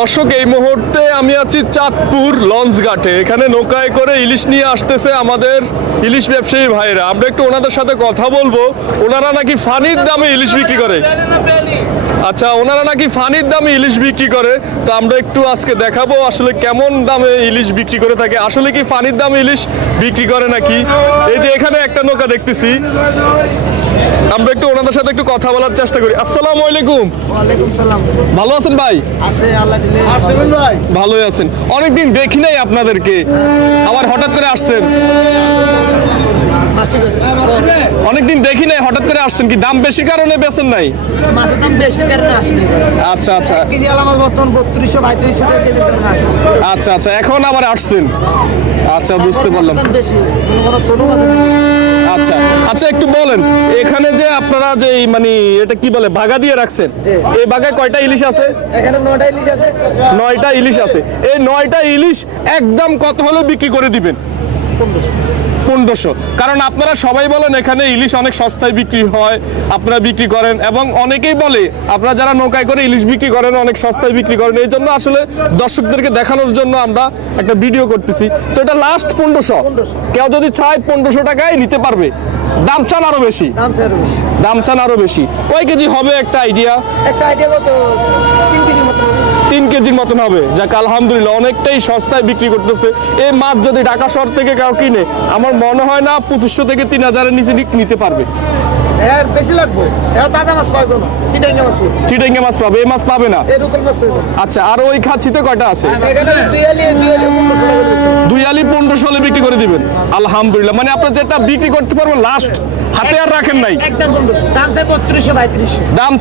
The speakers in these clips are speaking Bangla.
দর্শক, এই মুহূর্তে আমি আছি চাঁদপুর লঞ্চ ঘাটে। এখানে নৌকায় করে ইলিশ নিয়ে আসতেছে আমাদের ইলিশ ব্যবসায়ী ভাইরা। আমরা একটু ওনাদের সাথে কথা বলব। ওনারা নাকি ফানির দামে ইলিশ বিক্রি করে। আচ্ছা ওনারা নাকি ফানির দামে ইলিশ বিক্রি করে। তো আমরা একটু আজকে দেখাবো আসলে কেমন দামে ইলিশ বিক্রি করে থাকে। আসলে কি ফানির দামে ইলিশ বিক্রি করে নাকি? এই যে এখানে একটা নৌকা দেখতেছি। আমরা একটু ওনাদের সাথে একটু কথা বলার চেষ্টা করি। আসসালামু আলাইকুম। সালাম। ভালো আছেন ভাই? ভাই। ভালোই আছেন। অনেকদিন দেখি নাই আপনাদেরকে। আবার হঠাৎ করে আসছেন। অনেকদিন দেখি নাই হঠাৎ করে আসছেন কি? দাম বেশি কারণে বেছেন নাই? মাছের দাম বেশি কারণে আসেনি। আচ্ছা আচ্ছা। কেজি আলাম বর্তমান বত্রিশশো বাইত্রিশশো টাকা কেজি আচ্ছা আচ্ছা এখন আবার আসছেন? আচ্ছা বুঝতে পারলাম। আচ্ছা আচ্ছা একটু বলেন এখানে যে আপনারা যে মানে এটা কি বলে বাগা দিয়ে রাখছেন? এই বাগায় কয়টা ইলিশ আছে? এখানে নটা ইলিশ আছে। নয়টা ইলিশ আছে। এই নয়টা ইলিশ একদম কত হলে বিক্রি করে দিবেন? পনেরোশো। কারণ আপনারা সবাই বলেন এখানে ইলিশ অনেক সস্তায় বিক্রি হয় আপনারা বিক্রি করেন এবং অনেকেই বলে আপনারা যারা নৌকায় করে ইলিশ বিক্রি করেন অনেক সস্তায় বিক্রি করেন। এই জন্য আসলে দর্শকদেরকে দেখানোর জন্য আমরা একটা ভিডিও করতেছি। তো এটা লাস্ট পনেরোশো। কেউ যদি চায় পনেরোশো টাকায় নিতে পারবে। দাম চান আরও বেশি। দাম চান আরও বেশি। কয় কেজি হবে একটা আইডিয়া একটা আইডিয়া কত তিন কেজি মতো। তিন কেজির মতন হবে যাক আলহামদুলিল্লাহ অনেকটাই সস্তায় বিক্রি করতেছে। এই মাছ যদি ঢাকা শহর থেকে কেউ কিনে আমার মনে হয় না পঁচিশশো থেকে তিন হাজারের নিচে নিতে পারবে। এর বেশি লাগবে? এর তাজা মাছ পাইবো না চিটাঙ্গা মাছ পাইবো চিটাঙ্গে মাছ পাবে এই মাছ পাবে না? এই মাছ আচ্ছা আর ওই খাচ্ছিতে কয়টা আছে? এখানে দুই আলি দুই আলি পনেরোশো টাকা দুই আলি পনেরোশো হলে বিক্রি করে দিবেন। আলহামদুলিল্লাহ মানে আপনার যেটা বিক্রি করতে পারবেন লাস্ট হাতে আর রাখেন নাই? একদম দাম বত্রিশশো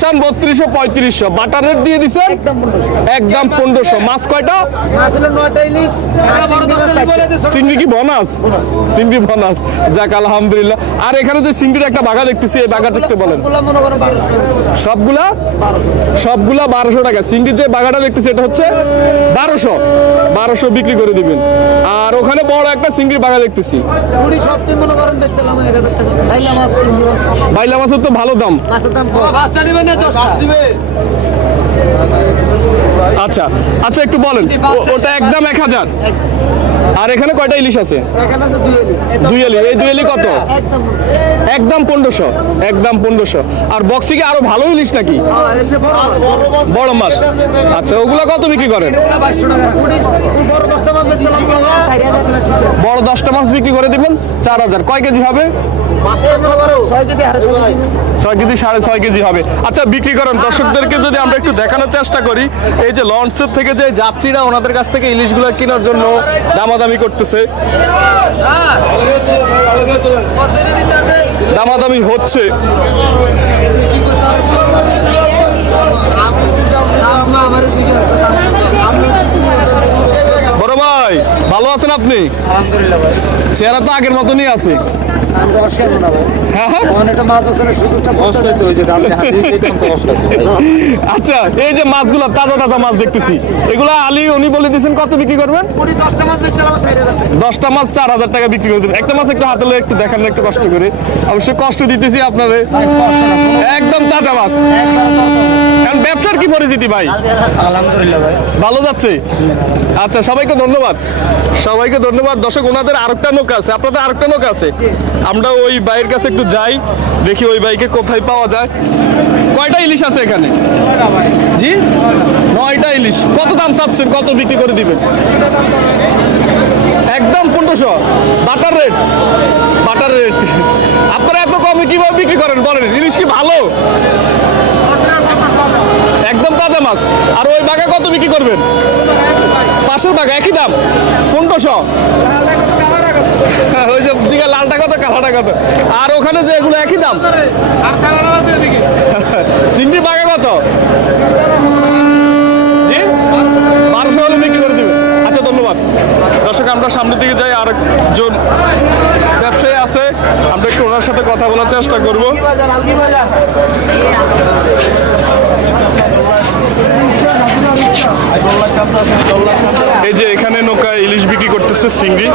চান বত্রিশশো পঁয়ত্রিশশো। বাটার রেট দিয়ে দিচ্ছেন একদম পনেরোশো। মাছ কয়টা? মাছ হলো ইলিশ। চিংড়ি কি বনাস? চিংড়ি বনাস। যাক আলহামদুলিল্লাহ। আর এখানে যে চিংড়ির একটা বাগা দেখতেছি এই বাগাটা একটু বলেন। সবগুলো। সবগুলা? বারোশো টাকা। চিংড়ির যে বাগাটা দেখতেছি এটা হচ্ছে বারোশো। বারোশো বিক্রি করে দিবেন। আর ওখানে বড় একটা চিংড়ির বাগা দেখতেছি। মনে করেন বাইলা মাছের তো ভালো দাম। মাছের দাম কম। আচ্ছা আচ্ছা একটু বলেন ওটা একদম এক হাজার। আর এখানে কয়টা ইলিশ আছে? দুই এলি এই দুই এলি কত? একদম। একদম পনেরোশো। একদম পনেরোশো। আর বক্সি কি আরও ভালো ইলিশ নাকি? হ্যাঁ, বড় মাছ। বড় মাছ। বড় মাছ। আচ্ছা ওগুলা কত বিক্রি করেন? বড় দশটা মাছ বিক্রি করে দিবেন? চার হাজার। কয় কেজি হবে? কেজি। ছয় কেজি সাড়ে ছয় কেজি হবে। আচ্ছা বিক্রি করেন। দর্শকদেরকে যদি আমরা একটু দেখানোর চেষ্টা করি এই যে লঞ্চের থেকে যে যাত্রীরা ওনাদের কাছ থেকে ইলিশগুলো কেনার জন্য দামাদামি করতেছে। দামাদামি হচ্ছে। বড় ভাই ভালো আছেন আপনি? চেহারা তো আগের মতনই আছে। হ্যাঁ। হ্যাঁ। আচ্ছা এই যে মাছগুলো তাজা তাজা মাছ দেখতেছি। এগুলো আলী উনি বলে দিয়েছেন কত বিক্রি করবেন? মাছ বেচছিলাম চারি হাজার টাকা। মাছ বিক্রি করে দেবেন। একটা মাছ একটু হাতে একটু দেখান একটু কষ্ট করে। অবশ্যই কষ্ট দিতেছি আপনাদের একদম তাজা মাছ। কারণ ব্যবসার কি পরিচিতি ভাই? আলহামদুলিল্লাহ ভাই। ভালো যাচ্ছে? আচ্ছা সবাইকে ধন্যবাদ। সবাইকে ধন্যবাদ। দর্শক ওনাদের আরেকটা নৌকা আছে। আপনাদের আরেকটা নৌকা আছে? আমরা ওই বাইয়ের কাছে একটু যাই, দেখি ওই বাইকে কোথায় পাওয়া যায়। কয়টা ইলিশ আছে এখানে? জি? নয়টা ইলিশ। কত দাম চাচ্ছেন? কত বিক্রি করে দিবেন? একদম পনেরোশো। বাটার রেট বাটার রেট আপনারা এত কমে কীভাবে বিক্রি করেন? বলেন, ইলিশ কি ভালো? একদম তাজা মাছ। আর ওই বাঘা কত বিক্রি করবেন? পাঁচশো টাকা একই দাম। পনেরোশো। ওই যে দিকে লালটা কত কালাটা কত। আর ওখানে যে এগুলো একই দাম। চিংড়ি বাঘা কত? জি? বারোশো হলে বিক্রি করে দিবে। আচ্ছা ধন্যবাদ। দর্শক আমরা সামনের দিকে যাই আরেকজন ব্যবসায়ী আছে। আমরা একটু ওনার সাথে কথা বলার চেষ্টা করব। এই যে এখানে নৌকা ইলিশ বিক্রি করতেছে চিংড়ি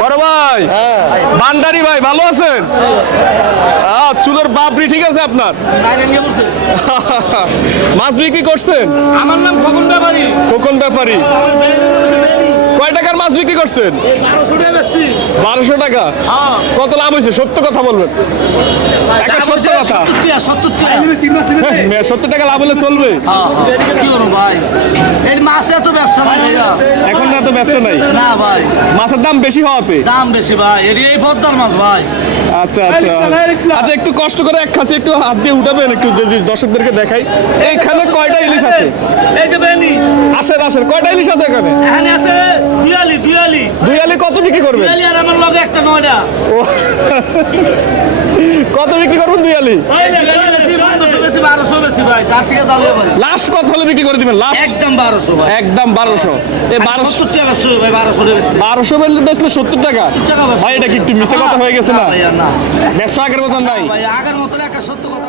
বড় ভাই ভান্ডারি ভাই ভালো আছেন? চুলের বাপরি ঠিক আছে আপনার? মাছ বিক্রি করছেন? আমার নাম খোকন ব্যাপারী। কোকন ব্যাপারী। কয় টাকার মাছ বিক্রি করছেন? বারোশো টাকা? হ্যাঁ। কত লাভ হয়েছে? সত্য কথা বলবেন। একটা সত্য কথা। সত্তর টাকা হ্যাঁ, সত্তর টাকা লাভ হলে চলবে। কি করব ভাই? এই মাছে এত ব্যবসা নাই ভাইয়া। এখন না তো ব্যবসা নাই। না ভাই। মাছের দাম বেশি হওয়াতে। দাম বেশি ভাই। এর এই পদ্মার মাছ ভাই। আচ্ছা আচ্ছা। আচ্ছা একটু কষ্ট করে এক খাসি একটু হাত দিয়ে উঠাবেন একটু যদি দর্শকদেরকে দেখাই। এইখানে কয়টা ইলিশ আছে? এই যে বেনি। আসেন আসেন কয়টা ইলিশ আছে এখানে? এখানে আছে দুয়ালি দুয়ালি দুই আলি কত বিক্রি করবেন? দুয়ালি আর আমার লগে একটা নয়টা। কত বিক্রি করবেন দুই আলি বেশি পনেরোশো বেশি ভাই তার থেকে লাস্ট কত হলে বিক্রি করে দিবেন লাস্ট একদম বারোশো ভাই। একদম বারোশো। এ বারোশো সত্তর টাকা ব্যবসা ভাই বারোশো টাকা বেশি বারোশো বেচলে সত্তর টাকা? টাকা ভাই এটা কি একটু কথা হয়ে গেছে না ব্যবসা আগের মতন নাই। ভাই আগের মতন একটা সত্য কথা